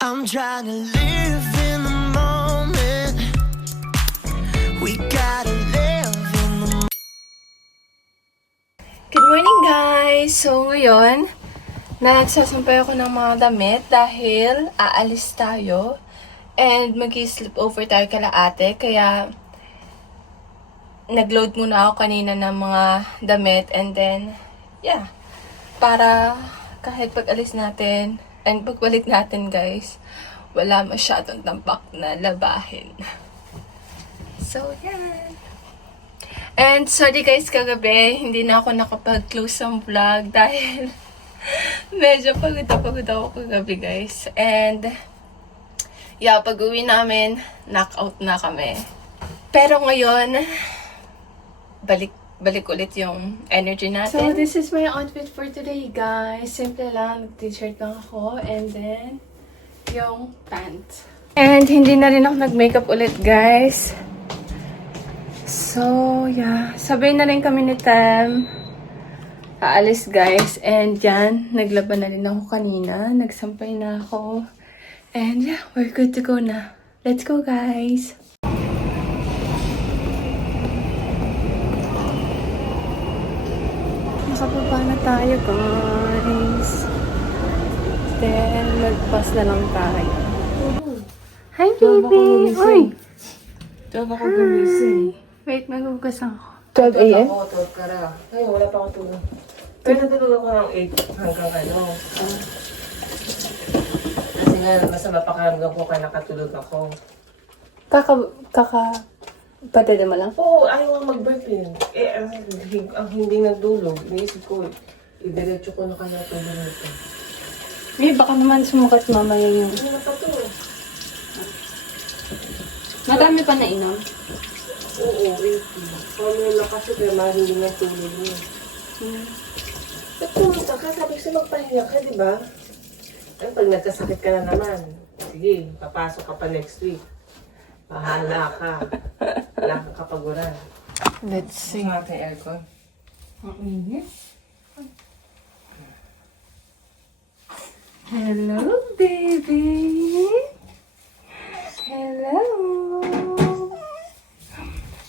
I'm trying to live in the moment. We gotta live in the moment. Good morning guys! So ngayon, nagsasampay ako ng mga damit dahil aalis tayo and mag-sleep over tayo kala ate. Kaya nag-load muna ako kanina ng mga damit and then, yeah, para kahit pag-alis natin and pagbalik natin guys, wala masyadong tampak na labahin. So, yan. And sorry guys, kagabi, hindi na ako nakapag-close ng vlog dahil medyo pagod ako kagabi guys. And, yeah, pag-uwi namin, knockout na kami. Pero ngayon, balik ulit yung energy natin. So, this is my outfit for today, guys. Simple lang. Nag-t-shirt lang ako. And then, yung pants. And, hindi na rin ako nag-makeup ulit, guys. So, yeah. Sabay na rin kami ni Tem. Aalis, guys. And, yan. Naglaban na rin ako kanina. Nagsampay na ako. And, yeah. We're good to go na. Let's go, guys. Nakababa na tayo, guys. Then, nag-bus na lang tayo. Hi, baby! Uy! 12 ako gumising. Wait, maghugas ako. 12 a.m.? Oo, 12 ka na. Ngayon, wala pa akong tulog. Pero natulog ako ng 8 hanggang ano. Kasi nga, masama pakiramdam ko kaya nakatulog ako. Patede mo lang? Oo, ayaw nga mag-birth eh. Ang hindi nagdulog, iniisip ko, idiretso ko na kaya tulog nito. Eh, baka naman sumukat mamaya yung... Ano na pa to? Madami pa nainom? Oo, 80. Paano na kasi kaya hindi na tulog niya. Ba't pumunta ka? Sabi ko magpahinga ka, di ba? Ay, pag nagkasakit ka na naman, sige, papasok ka pa next week. Bahala ka. Wala kang kapaguran. Let's see. Ang ating aircon. Ang init. Hello, baby! Hello!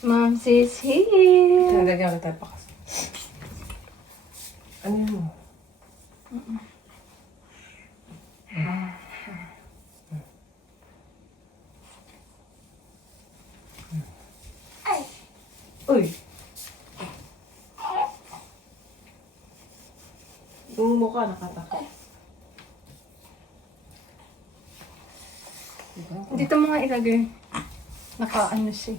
Mom's is here! Nalagyan tayo pa kasi. Ano yun mo? Uy! Yung mukha nakatakot. Dito mga ilagay. Naka-ano siya.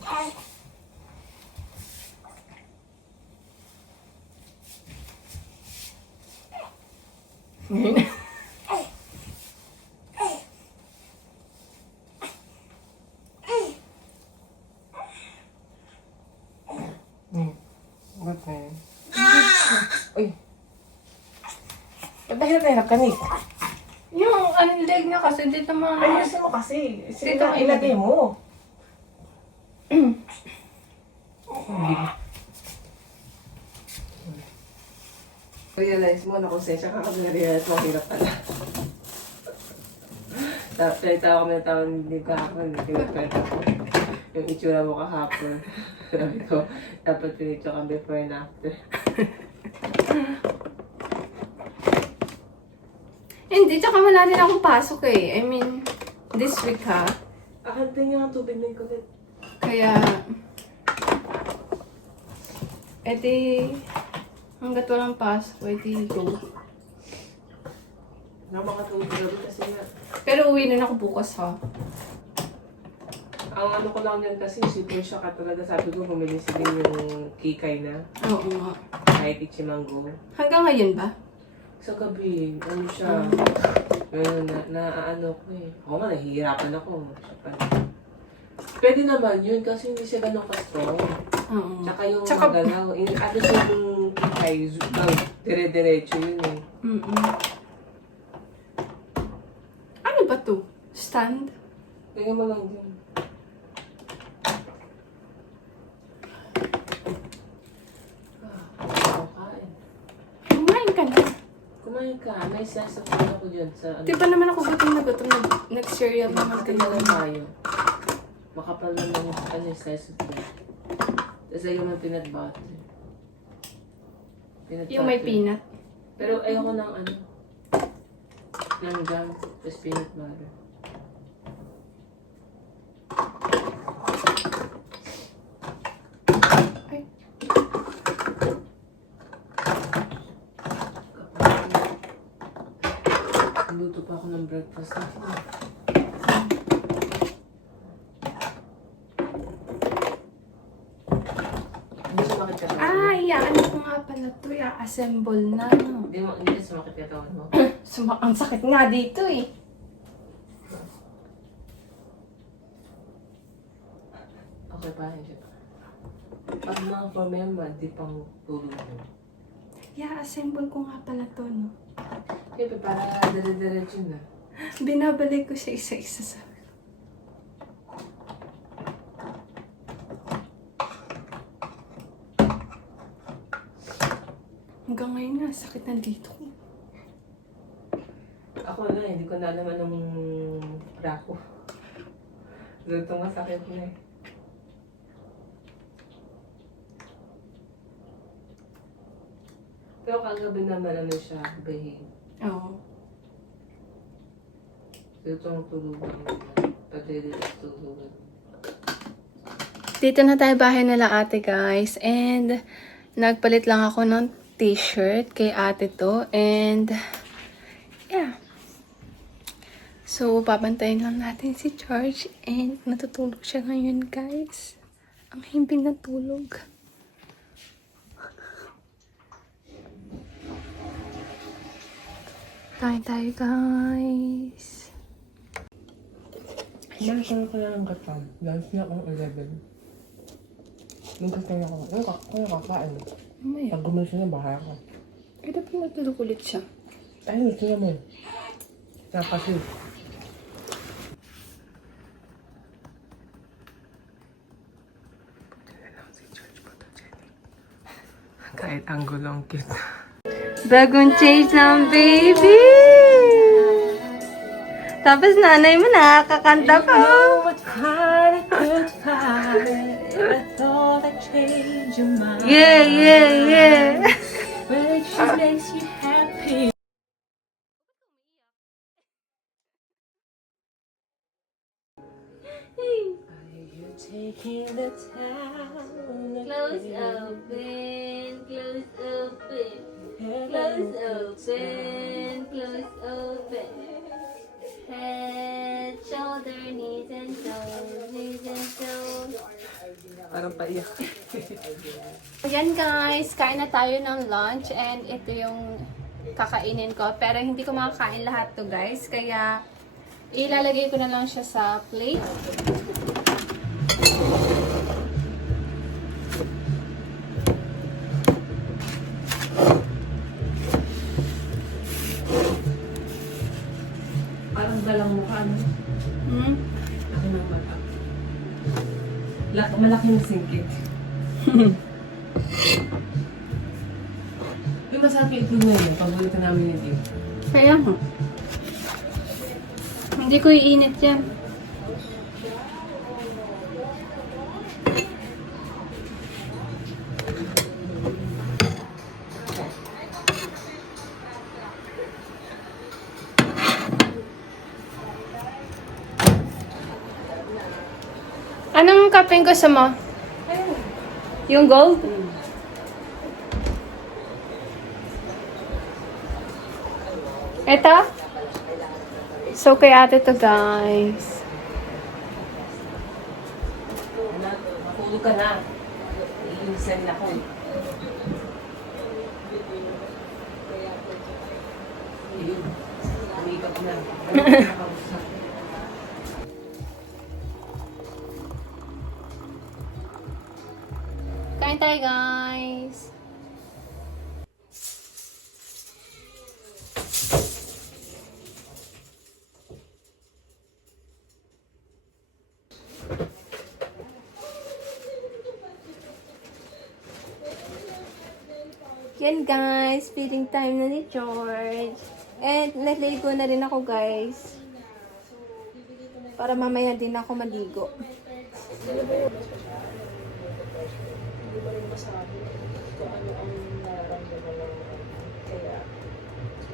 Good na yun. Uy! Ba't hirap ka, Nick? Yung anong leg na kasi dito mga... Ayusin mo kasi. Sige Dito na, ilagay mo. Realize mo na konsensya ka kasi na-realize mo, hirap pala. Salita kami ng tao, hindi ka ako, pinagkwenta ko. Yung itsura mo kahapon. Sabi ko, dapat pinito ka before and after. Hindi, tsaka wala rin akong pasok eh. I mean, this week ha. Akantay nga ang tubig na yung kulit. Kaya, edi, hanggat walang pasok, edi go. Namakatulog gabi kasi nga. Pero uwi na ako bukas ha. Ang ano ko lang yan kasi, super siya ka talaga. Sabi ko, bumili sila yung kikay na. Oo nga. Kahit ichimango. Hanggang ngayon ba? Sa gabi, ano siya, ngayon na-ano ko eh. Ako nga, nahihirapan ako. Siya pa. Pwede naman yun kasi hindi siya ganun ka-strong. Oo. Tsaka yung magalaw. Ano siya yung kikay, dire-diretso yun eh. Ano ba to? Stand? Tingnan mo lang din. Kumain ka na. Kumain ka, may sasabihin ako dyan sa ano. Di ba naman ako gutom na gutom? texture yung mga Tingnan ganyan. tayo. Makapal naman yung ano yung slice of bread. Tapos lagyan mo ng peanut butter. Yung may peanut. Pero ayoko ng ano. Ng jam. Tapos peanut butter. Ay. Luto pa ako ng breakfast. Hindi sumakit ka Ah, ano ko nga pala to. I-assemble na. Hindi sumakit ka tawad mo. Ang sakit nga dito eh. Okay pa rin siya. Pag mga formema, di pang tulog mo. I-assemble ko nga pala to, no? Siyempre, para dire-diretso na. Binabalik ko siya isa-isa sa... Hanggang ngayon nga, sakit na dito ko. Ako na, hindi ko na alam anong brako. Dito nga sakit na eh. Pero kagabi naman ano siya, behave. Oo. Dito ang tulugan. Pag-release tulugan. Dito na tayo bahay nila ate guys. And nagpalit lang ako ng t-shirt kay ate to. And yeah. So, papantayin lang natin si George. And natutulog siya ngayon guys. Ang himbing na tulog. Kain tayo guys. Malakang ko na ng katang. Dahil siya akong 11. Nung katang ako, ano kakain? Mamaya. Pag gumalis na bahay ako. Eh, dapat natulog ulit siya. Ayun, ito naman. Nakasi. Kahit ang gulong cute. Bagong change ng baby! Tapos nanay mo nakakanta pa. Yeah, yeah, yeah. Taking the time. Close open, close open, close open, close open. Head, shoulder, knees and toes, knees and toes. Parang paiyak. Ayan guys, kain na tayo ng lunch and ito yung kakainin ko. Pero hindi ko makakain lahat to guys, kaya ilalagay ko na lang siya sa plate. Parang dalang mukha, no? Ako ng mata. Malaking singkit. Yung masarap yung itlog na yun, paborito namin yung itlog. Kaya nga. Hindi ko iinit yan. Anong kapeng gusto mo? Yung gold? Ito? So, kay ate to guys. Matulog ka na. Iinisan na ako eh. Ayun. Umikap na. Nakakausap. Kain tayo guys. Yan guys, feeding time na ni George. And naligo na rin ako guys. Para mamaya din ako maligo. Hindi mo rin masabi kung ano ang nararamdaman ng mga. Kaya,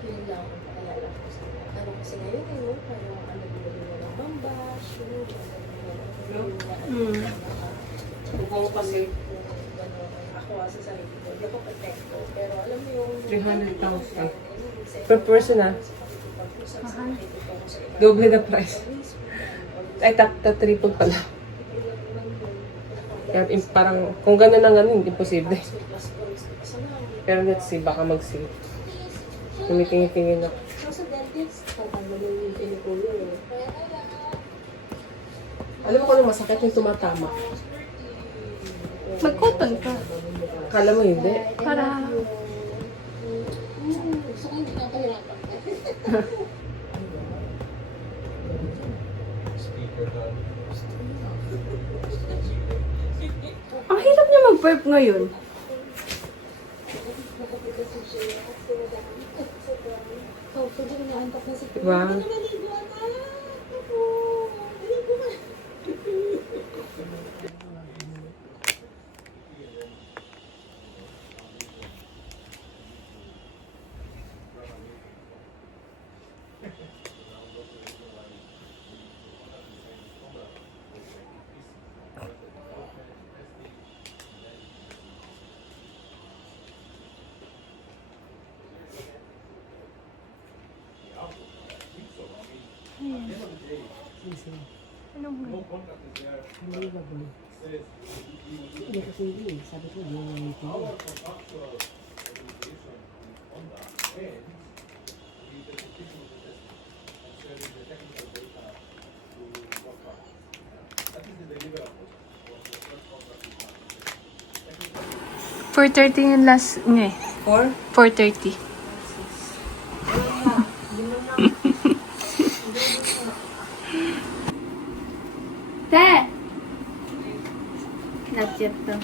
yun lang ang paalala ko sa kanya. Ano kasi ngayon yun, parang ano bibili mo ng bambash, yun, kung ako kasi, ako sa sarili ko, hindi ako protecto, pero alam mo yung 300,000 per person Doble na price. Ay, triple pala. Kaya parang, kung gano'n na gano'n, imposible. Pero let's see, baka mag-see. Tumitingin-tingin ako. Alam mo kung ano masakit yung tumatama? Mag-cotton ka. Kala mo hindi? Para... Ang hirap niya mag-burp ngayon. Diba? Hindi kasi hindi. Sabi ko, yung $4.30 yung last niya eh. 4:30. Te! Not yet though.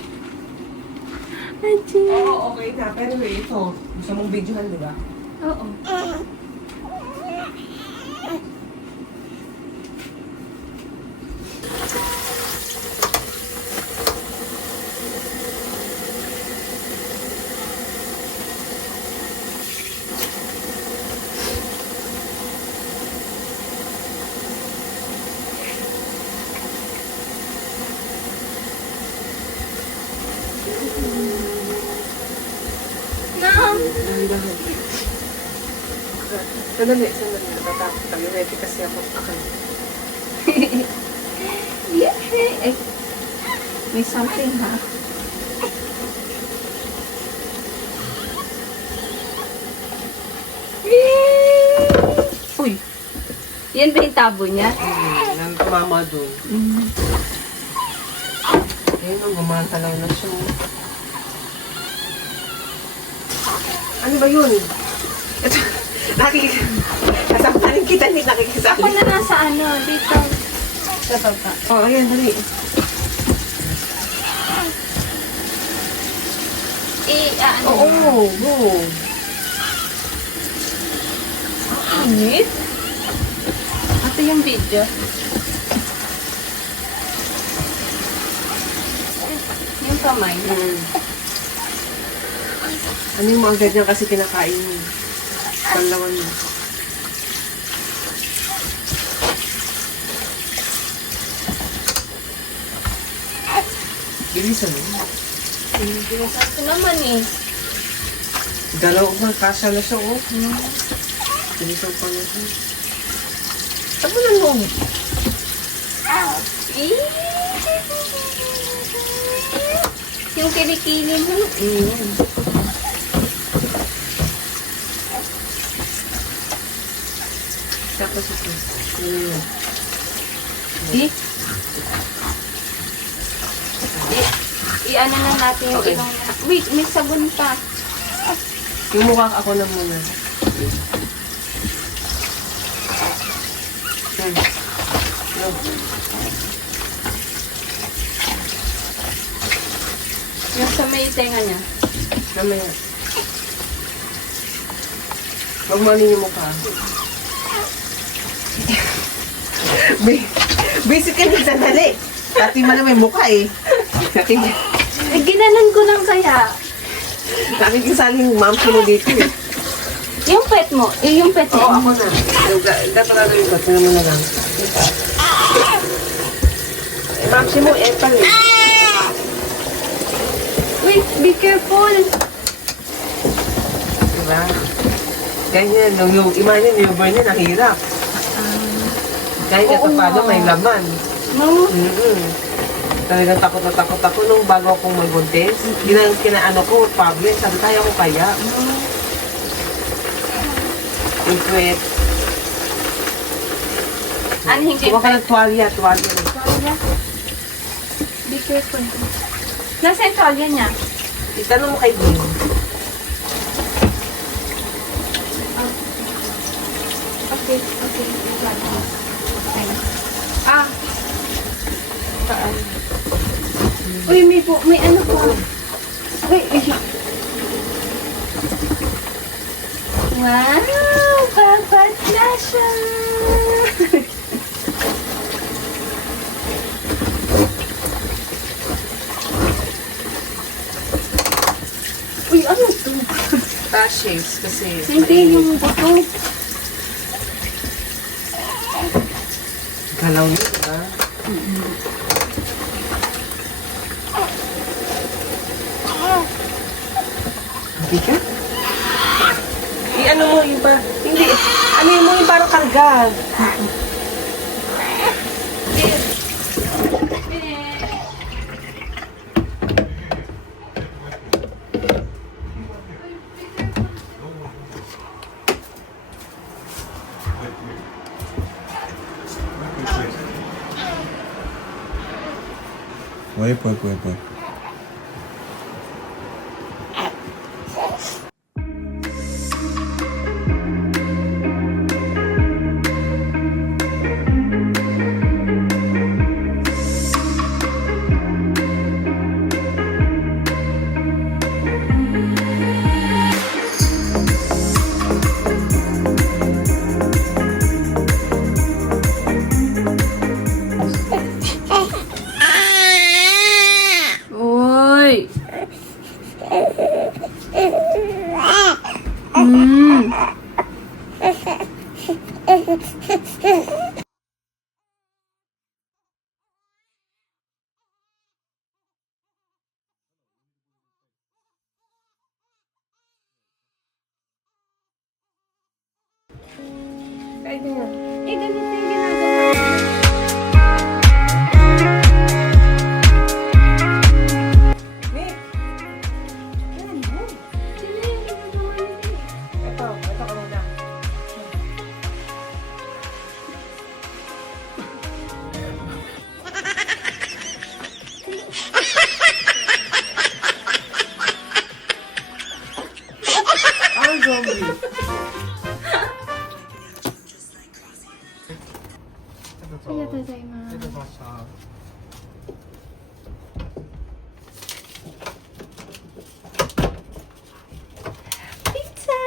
Oo, okay na. Pero ito, gusto mong videohan, di ba? Oo. Sandali. Natatakot kami. Ready kasi ako. Okay. Yeah. Eh, may something ha? Uy! Yan ba yung tabo niya? Nang tumama doon. Ayun, gumantalaw na siya. Ano ba yun? Ito, kasampanin kita ni nakikisali. Ako na nasa ano, dito. Sa baba. Oh, ayan, dali. Ano? Oo, go. Init? Ito yung video. Yung kamay. Ano yung mga ganyan kasi kinakain mo? Palawan mo. Bilisan mo. Binasan ko naman eh. Dalaw ba? Kasya na siya, oh. Bilisan pa na siya. Saan mo na mo? Yung kilikili mo. Tapos ito. Yun. I-ano na natin yung Okay. ibang... Wait, may sabon pa. Yung mukha ako na muna. No. Yung sa may tenga niya. Namaya. Magmali yung mukha. Basically, sandali. Dati mo na may mukha eh. Dati, Eh, ginanon ko lang kaya. dati kasali yung mom ko dito eh. Yung pet mo. Eh, yung pet Oo, mo. ako na. Dapat na rin ko. Sino mo na lang. Eh, ma'am, si mo, epal eh. Wait, be careful. Diba? Ganyan, yung imagine, yung burn niya, nahirap. Kahit ito paano, may laman. No. Talagang takot na takot ako nung bago akong magbuntis. Kinaano ko, problem, sabi kaya ko kaya. Yung sweat. Anhing Kuha ka ng tuwalya. Be careful. Nasa yung tuwalya niya? Itanong mo kay Dean. Okay. Ah. Saan? Uy, may ano pa. Wait. Wow! Papat na siya! Uy, ano to? Tashes, kasi... Hindi yung buto. Galaw niya, diba? Hindi ka? I-ano mo yung ba? Hindi. Ano mo yung parang karga?喂。 Uy! Eh, ganito yung ginagawa. Ito ka muna. Ang zombie. Pizza!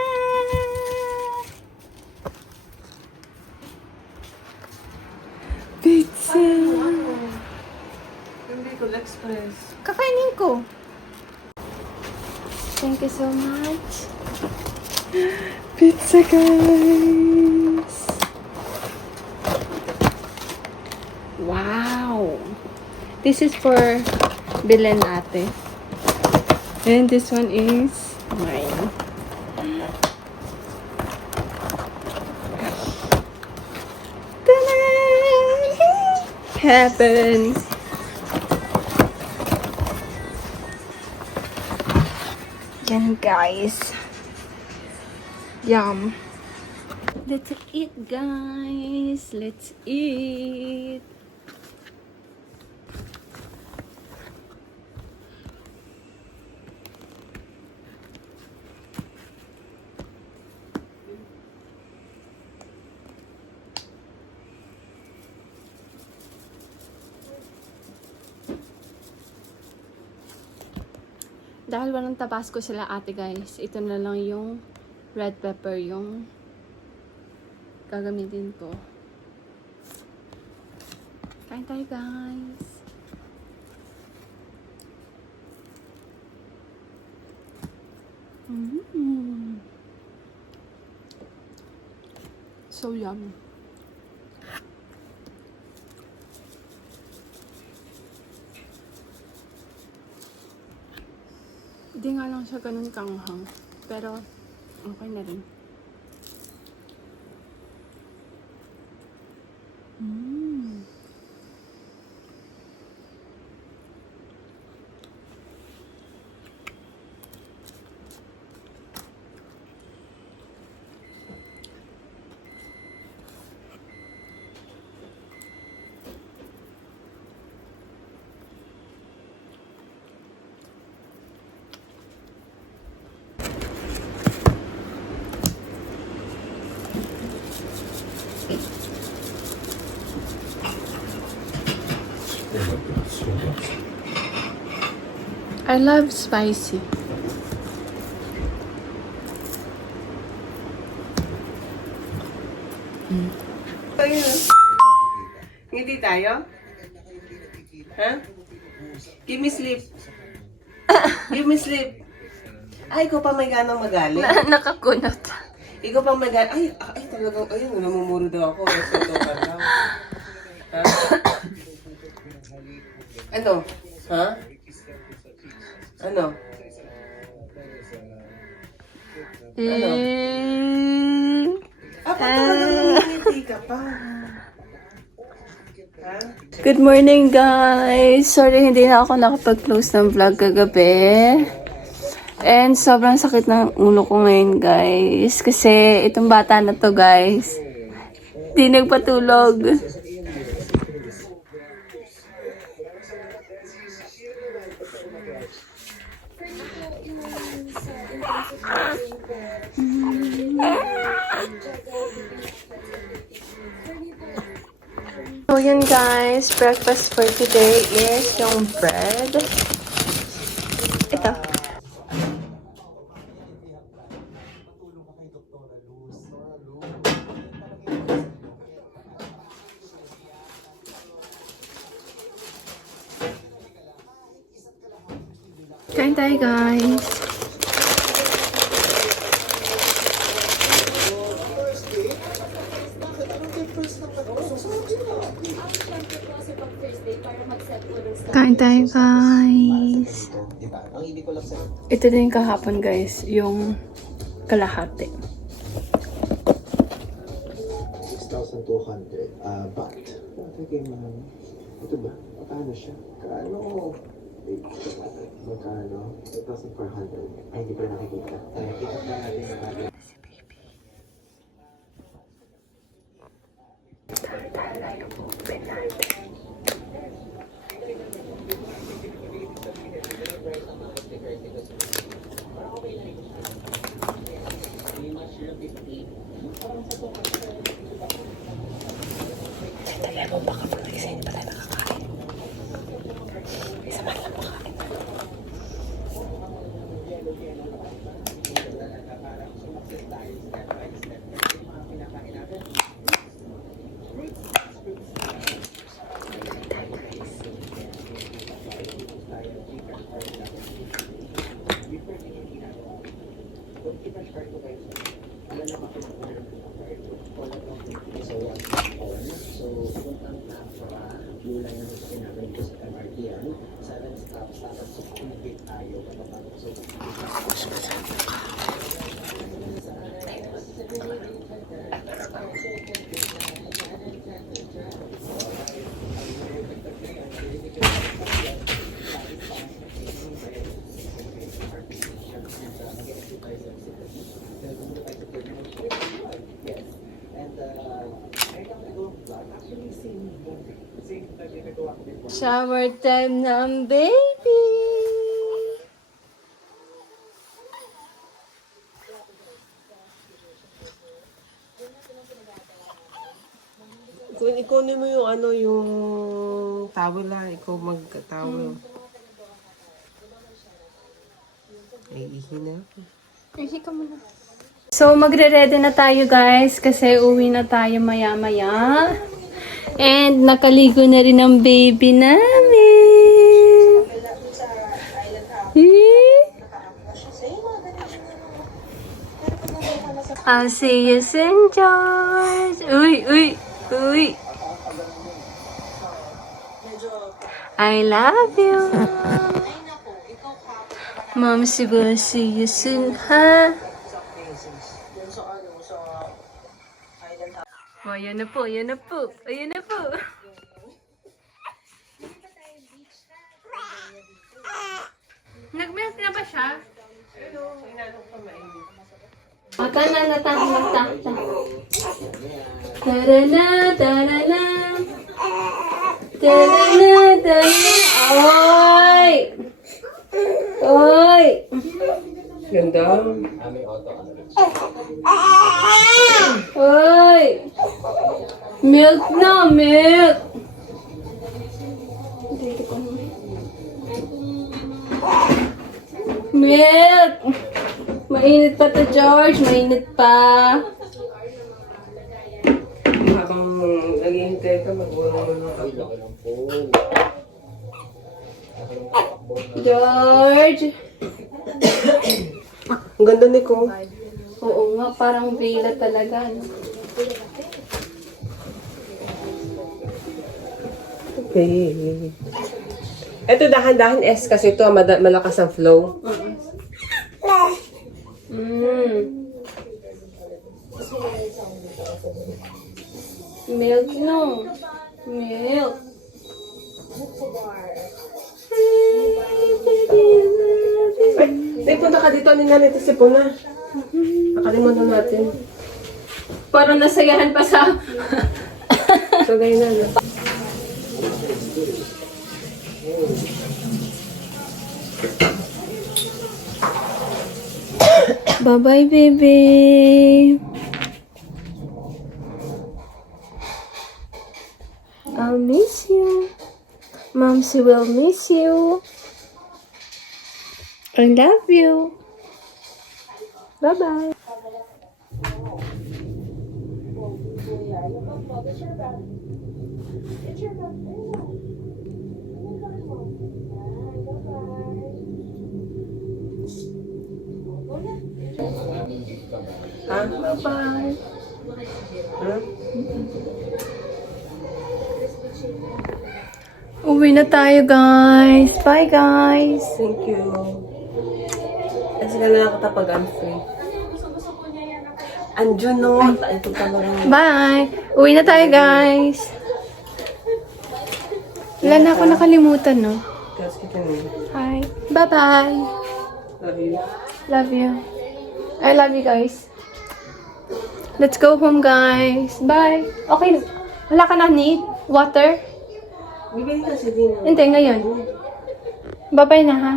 Pizza! Hindi ko express. Kakainin ko. Thank you so much. Pizza, guys! Wow! This is for Belen ate. And this one is mine. Ta-da! Heaven! Yan, guys. Yum. Let's eat, guys. Let's eat. Dahil walang tabasco sila ate guys, ito na lang yung red pepper yung gagamitin ko. Kain tayo, guys. So yummy. Hindi nga lang siya ganun kanghang. Pero, okay na rin. I love spicy. Hindi tayo? Ha? Give me sleep. Give me sleep. Ay, ikaw pa may ganang magaling. Nakakunot. Ikaw pa may ganang... Ay, talagang... Ayun, namumuro daw ako. Ito ka daw. Ha? Ano? Ha? Ano? Ano? Talagang namimiti ka pa. Ha? Good morning, guys! Sorry, hindi na ako nakapag-close ng vlog kagabi. And sobrang sakit ng ulo ko ngayon, guys. Kasi itong bata na to, guys, di nagpatulog. So yun, guys, breakfast for today is yung bread. Ito. Kain tayo, guys. Kain tayo, guys. Ito din kahapon, guys, yung kalahati. 6,200 baht. Ito ba? Magkano siya? Magkano? Magkano? 8,400. Ay, hindi pa rin nakikita. Ikot na natin yung natin. Shower time ng baby! Kung ikunin mo yung ano, yung towel lang, ikaw mag-towel. Ay, ihi na. Ihi ka muna. So, magre-ready na tayo, guys, kasi uwi na tayo maya-maya. And nakaligo na rin ang baby namin. I'll see you soon, George. Uy. I love you. Momsy will see you soon, ha? Oh, ayan na po. Nag-milk na ba siya? Mata na. Tarana. Oy! Ganda. Oy! Milk na, milk! Milk! Mainit pa to, George. Mainit pa. Habang naghihintay ka, mag-uwi mo ng kayo. George! Ang ganda ni ko. Oo nga, parang vela talaga. No? Okay. Ito dahan-dahan S kasi ito malakas ang flow. Milk no. Milk. Ay, punta ka dito. Ano nga nito si Puna? Nakalimutan natin. Parang nasayahan pa sa... So, ganyan na. No? Bye-bye, baby. I'll miss you. Momsy will miss you. I love you. Bye-bye. Ha? Bye-bye. Ha? Uwi na tayo, guys. Bye, guys. Thank you. Kasi ka na nakatapag I'm free. Andiyan no. Ito talaga. Bye. Uwi na tayo, guys. Wala na ako nakalimutan, no? Kasi kita mo. Hi. Bye-bye. Love you. Love you. I love you, guys. Let's go home, guys. Bye. Okay. Wala ka na need? Water? Bibili kasi din. Hindi, ngayon. Bye-bye na, ha?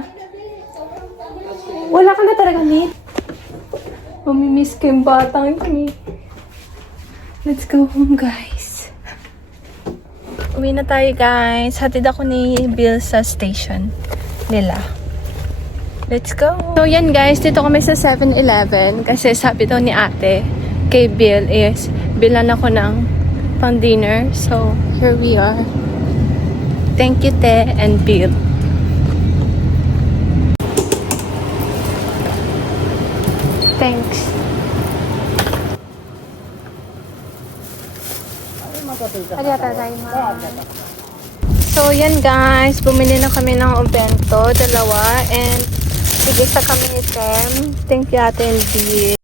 Wala ka na talaga need? Mamimiss ko yung batang yun, eh. Let's go home, guys. Uwi na tayo, guys. Hatid ako ni Bill sa station nila. Let's go. So, yan, guys. Dito kami sa 7-Eleven. Kasi sabi daw ni ate kay Bill is bilan ako ng pang dinner. So, here we are. Thank you, Te and Bill. Thanks. So, yan guys. Bumili na kami ng bento, dalawa. And, tigisa kami ni Tem. Thank you, Ate and Bill.